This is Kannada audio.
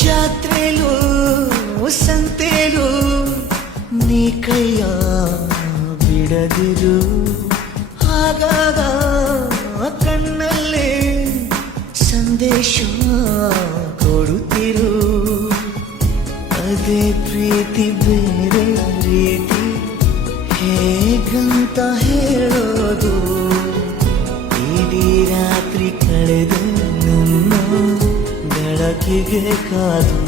ಜಾತ್ರೆಲೂ ಸಂತೆಲೂ ನೀ ಕೈಯ ಬಿಡದಿರು, ಆಗಾಗ ಕಣ್ಣಲ್ಲೇ ಸಂದೇಶ ಕೊಡುತ್ತಿರು. ಅದೇ ಪ್ರೀತಿ ಬೇರೆ ರೀತಿ ಹೇಗಂತ ಹೇಳೋದು, ಇಡೀ ರಾತ್ರಿ ಕಳೆದ ನನ್ನ ಬೆಳಕಿಗೆ ಕಾದು